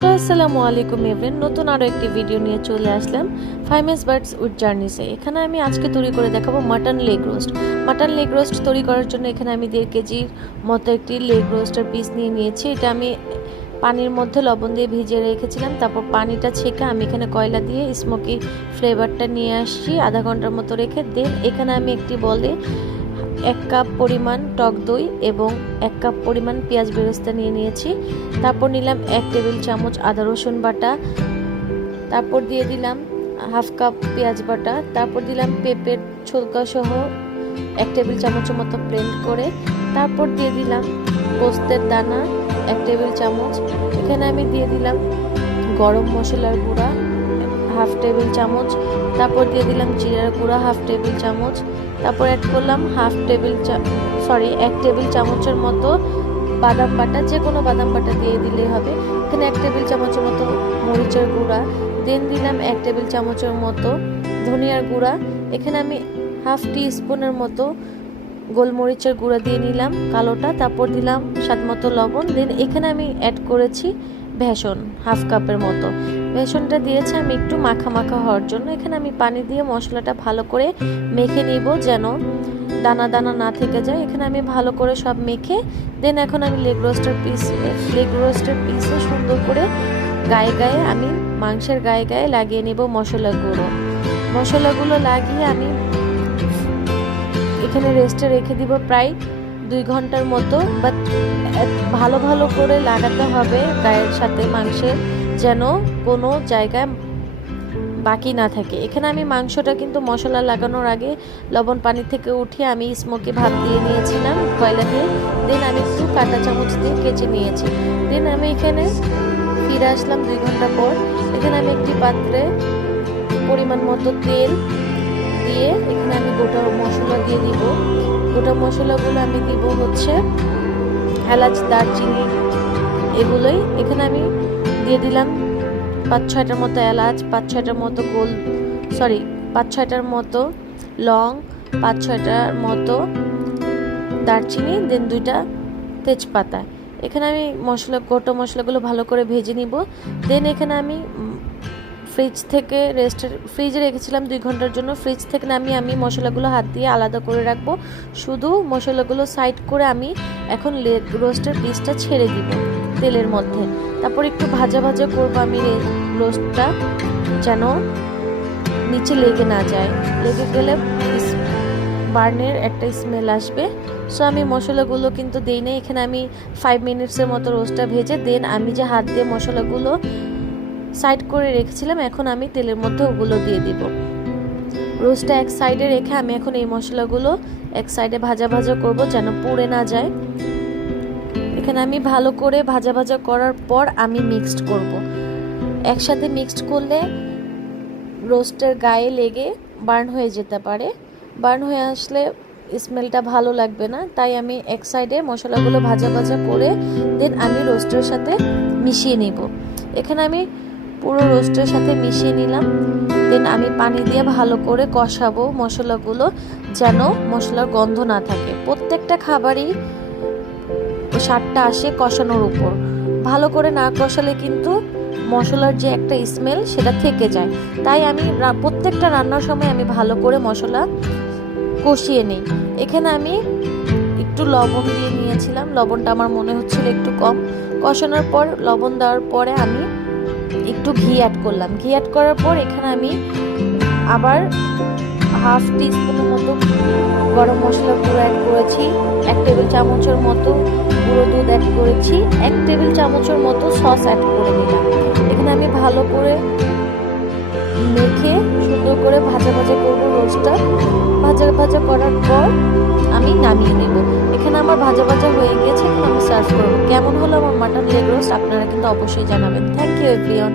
তো আসসালামু আলাইকুম এভরিওয়ান, নতুন আরও একটি ভিডিও নিয়ে চলে আসলাম ফেমাস বার্ডস উইথ জার্নিসে। এখানে আমি আজকে তৈরি করে দেখাবো mutton leg roast. Mutton leg roast তৈরি করার জন্য এখানে আমি 1.5 কেজির মতো একটি লেগ রোস্টের পিস নিয়ে নিয়েছি। এটা আমি পানির মধ্যে লবণ দিয়ে ভিজিয়ে রেখেছিলাম। তারপর পানিটা ছেঁকে আমি এখানে কয়লা দিয়ে স্মোকি ফ্লেভারটা নিয়ে আসছি আধা ঘন্টার মতো রেখে। দেন এখানে আমি একটি বলে 1 কাপ পরিমাণ টক দই এবং 1 কাপ পরিমাণ পেঁয়াজ বেরেস্তা নিয়ে নিয়েছি। তারপর নিলাম 1 টেবিল চামচ আদা রসুন বাটা, তারপর দিয়ে দিলাম হাফ কাপ পেঁয়াজ বাটা, তারপর দিলাম পেঁপের ছোলকা সহ 1 টেবিল চামচের মতো ব্লেন্ড করে, তারপর দিয়ে দিলাম পোস্তের দানা 1 টেবিল চামচ। এখানে আমি দিয়ে দিলাম গরম মশলার গুঁড়া হাফ টেবিল চামচ, তারপর দিয়ে দিলাম জিরার গুঁড়া হাফ টেবিল চামচ, তারপর অ্যাড করলাম 1 টেবিল চামচের মতো বাদাম বাটা, যে কোনো বাদাম বাটা দিয়ে দিলেই হবে। এখানে 1 টেবিল চামচের মতো মরিচের গুঁড়া, দেন দিলাম 1 টেবিল চামচের মতো ধনিয়ার গুঁড়া। এখানে আমি হাফ টি স্পুনের মতো গোলমরিচের গুঁড়া দিয়ে নিলাম কালোটা, তারপর দিলাম স্বাদ মতো লবণ। দেন এখানে আমি অ্যাড করেছি বেসন হাফ কাপের মতো। বেসনটা দিয়েছি আমি একটু মাখা মাখা হওয়ার জন্য। এখানে আমি পানি দিয়ে মশলাটা ভালো করে মেখে নিব যেন দানা দানা না থেকে যায়। এখানে আমি ভালো করে সব মেখে দেন এখন আমি লেগ রোস্টের পিসে সুন্দর করে গায়ে গায়ে আমি মাংসের গায়ে গায়ে লাগিয়ে নিব মশলাগুলো লাগিয়ে আমি এখানে রেস্টে রেখে দিব প্রায় 2 ঘন্টার মতো। বাট ভালো ভালো করে লাগাতে হবে গায়ের সাথে মাংসের, যেন কোনো জায়গায় বাকি না থাকে। এখানে আমি মাংসটা কিন্তু মশলা লাগানোর আগে লবণ পানি থেকে উঠিয়ে আমি স্মোকি ভাপ দিয়ে নিয়েছিলাম কয়লা দিয়ে। দেন আমি একটু কাঁটা চামচ দিয়ে কেচে নিয়েছি। দেন আমি এখানে ফিরে আসলাম 2 ঘন্টা পর। এখানে আমি একটি পাত্রে পরিমাণ মতো তেল দিয়ে এখানে আমি গোটা মশলা দিয়ে দিব। গোটা মশলাগুলো আমি দিব হচ্ছে এলাচ, দারচিনি, এগুলোই। এখানে আমি দিয়ে দিলাম 5-6টার মতো এলাচ, 5-6টার মতো লং, 5-6টার মতো দারচিনি, দেন 2টা তেজপাতা। এখানে আমি গোটা মশলাগুলো ভালো করে ভেজে নিব। দেন এখানে আমি ফ্রিজে রেখেছিলাম 2 ঘন্টার জন্য। ফ্রিজ থেকে আমি মশলাগুলো হাত দিয়ে আলাদা করে রাখবো। শুধু মশলাগুলো সাইড করে আমি এখন লেগ রোস্টের পিসটা ছেড়ে দিব তেলের মধ্যে। তারপর একটু ভাজা ভাজা করবো আমি রোস্টটা, যেন নিচে লেগে না যায়। লেগে গেলে বার্নের একটা স্মেল আসবে। সো আমি মশলাগুলো কিন্তু দেই না। এখানে আমি 5 মিনিটসের মতো রোস্টটা ভেজে দেন আমি যে হাত দিয়ে মশলাগুলো সাইড করে রেখেছিলাম এখন আমি তেলের মধ্যে ওগুলো দিয়ে দিব। রোস্টটা এক সাইডে রেখে আমি এখন এই মশলাগুলো এক সাইডে ভাজা ভাজা করব যেন পুড়ে না যায়। এখানে আমি ভালো করে ভাজা ভাজা করার পর আমি মিক্সড করব। একসাথে মিক্সড করলে রোস্টের গায়ে লেগে বার্ন হয়ে যেতে পারে। বার্ন হয়ে আসলে স্মেলটা ভালো লাগবে না। তাই আমি এক সাইডে মশলাগুলো ভাজা ভাজা করে দেন আমি রোস্টের সাথে মিশিয়ে নিব। এখানে আমি পুরো রোস্টের সাথে মিশিয়ে নিলাম। দেন আমি পানি দিয়ে ভালো করে কষাবো মশলাগুলো, যেন মশলার গন্ধ না থাকে। প্রত্যেকটা খাবারই স্বাদটা আসে কষানোর উপর। ভালো করে না কষালে কিন্তু মশলার যে একটা স্মেল সেটা থেকে যায়। তাই আমি প্রত্যেকটা রান্নার সময় আমি ভালো করে মশলা কষিয়ে নিই। এখানে আমি একটু লবণ দিয়ে নিয়েছিলাম, লবণটা আমার মনে হচ্ছিল একটু কম। কষানোর পর লবণ দেওয়ার পরে আমি একটু ঘি অ্যাড করলাম। ঘি অ্যাড করার পর এখানে আমি আবার হাফ টিস্পুনের মতো গরম মশলার গুঁড়ো অ্যাড করেছি, 1 টেবিল চামচের মতো গুঁড়ো দুধ অ্যাড করেছি, 1 টেবিল চামচের মতো সস অ্যাড করে নিলাম। এখানে আমি ভালো করে মেখে সুন্দর করে ভাজা ভাজা করবো রোস্টটা। ভাজা ভাজা করার পর আমি নামিয়ে নেব। এখানে আমার ভাজা ভাজা হয়ে গিয়েছে, এখন আমি সার্ভ করবো। কেমন হলো আমার মাটন লেগ রোস্ট আপনারা কিন্তু অবশ্যই জানাবেন। Thank you everyone.